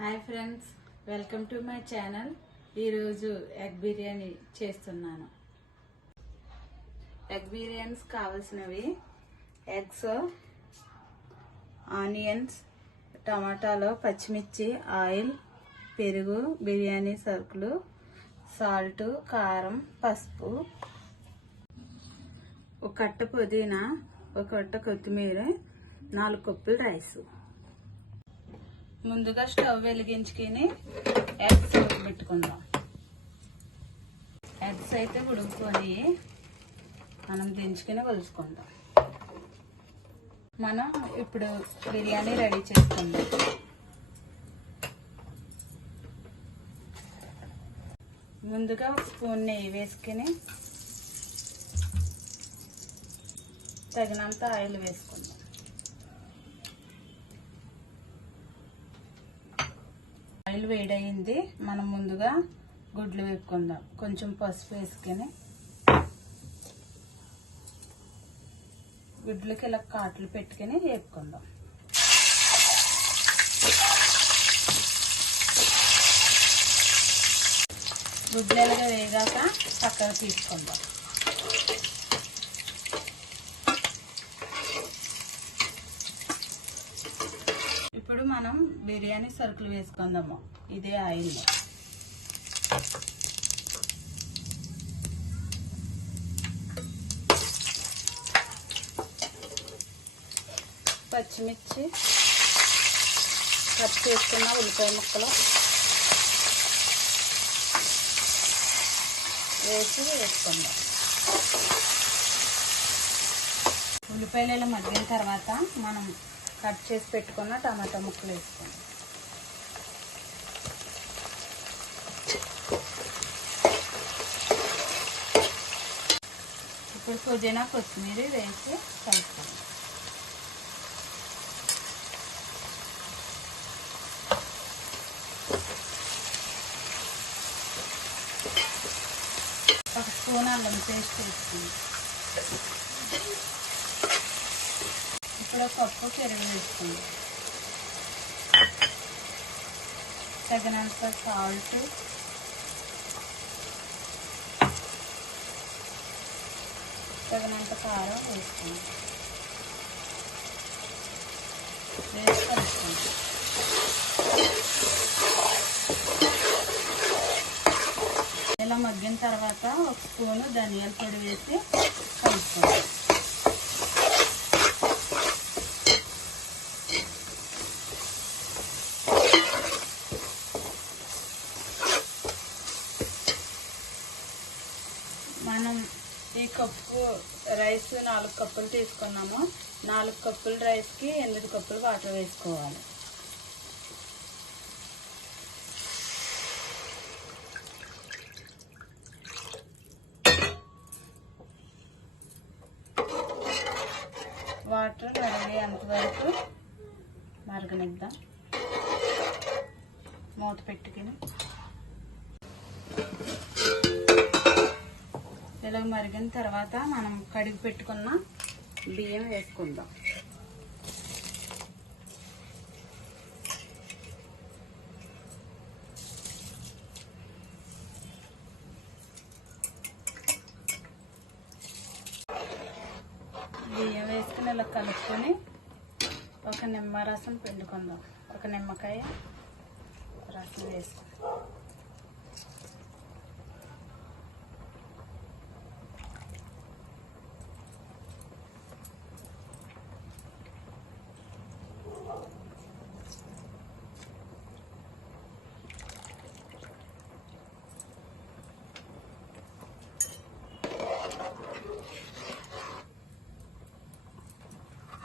Hi friends, welcome to my channel. ఈరోజు egg biryani చేస్తున్నాను. Egg biryanis కావాల్సినవి ఎగ్స్, ఆనియన్స్, టమాటాలు, పచ్చిమిర్చి, ఆయిల్, పెరుగు, బిర్యానీ సరుకులు, సాల్ట్, కారం, పసుపు, ఒక కట్ట పుదీనా, ఒక కట్ట కొత్తిమీర, 4 కప్పులు రైస్. ముందుగా స్టవ్ వెలిగించుకొని ఎగ్స్ పెట్టుకుందాం. ఎగ్స్ అయితే ఉడుకుని మనం దించుకొని కొలుచుకుందాం. మనం ఇప్పుడు బిర్యానీ రెడీ చేసుకుందాం. ముందుగా ఒక స్పూన్ నెయ్యి వేసుకొని తగినంత ఆయిల్ వేసుకుందాం. ఆయిల్ వేడయింది. మనం ముందుగా గుడ్లు వేపుకుందాం. కొంచెం పసుపు వేసుకొని గుడ్లకి ఇలా కాట్లు పెట్టుకొని వేపుకుందాం. గుడ్లు ఎలాగా వేగాక పక్కన తీసుకుందాం. ఇప్పుడు మనం బిర్యానీ సరుకులు వేసుకుందాము. ఇదే ఆయిల్ పచ్చిమిర్చి, కట్ చేసుకున్న ఉల్లిపాయ ముక్కలు వేసుకుందాం. ఉల్లిపాయలు ఇలా మగ్గిన తర్వాత మనం కట్ చేసి పెట్టుకున్న టమాటా ముక్కలు వేసుకోండి. ఇప్పుడు పుదీనా, కొత్తిమీర వేసి కలుపుకోండి. ఒక స్పూన్ అల్లం పేస్ట్ వేసుకోండి. ఇప్పుడు ఒక కప్పు పెరుగు వేసుకోండి. తగినంత సాల్ట్, తగినంత కారం వేసుకోండి. వేసి కలుపుకోండి. ఇలా మగ్గిన తర్వాత ఒక స్పూను ధనియాల పొడి వేసి కలుపుకోండి. మనం ఈ కప్పు రైస్ 4 కప్పులు తీసుకున్నాము. 4 కప్పుల రైస్కి 8 కప్పులు వాటర్ వేసుకోవాలి. వాటర్ రెడీ వరకు మరగనిద్దాం. మూత పెట్టుకుని ఇలా మరిగిన తర్వాత మనం కడిగి పెట్టుకున్న బియ్యం వేసుకుందాం. బియ్యం వేసుకుని ఇలా కలుపుకొని ఒక నిమ్మరసం పిండుకుందాం. ఒక నిమ్మకాయ రసం వేసుకుందాం.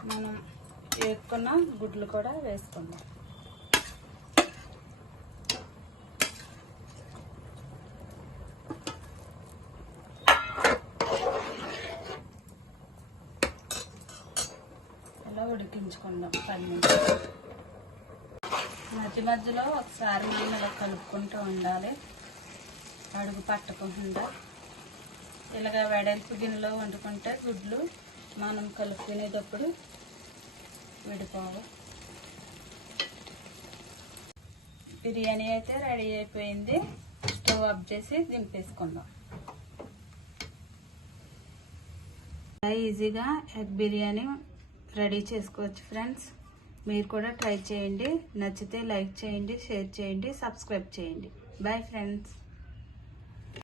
మనం వేసుకున్న గుడ్లు కూడా వేసుకుందాం. ఇలా ఉడికించుకుందాం 10 నిమిషాలు. మధ్య మధ్యలో ఒకసారి మనం ఇలా కలుపుకుంటూ ఉండాలి, అడుగు పట్టకుండా. ఇలాగ వెడల్పు గిన్నెలో వండుకుంటే గుడ్లు మనం కలుపుకునేటప్పుడు విడిపోవు. బిర్యానీ అయితే రెడీ అయిపోయింది. స్టవ్ ఆఫ్ చేసి దింపేసుకుందాం. ఈజీగా ఎగ్ బిర్యానీ రెడీ చేసుకోవచ్చు ఫ్రెండ్స్. మీరు కూడా ట్రై చేయండి. నచ్చితే లైక్ చేయండి, షేర్ చేయండి, సబ్స్క్రైబ్ చేయండి. Bye friends.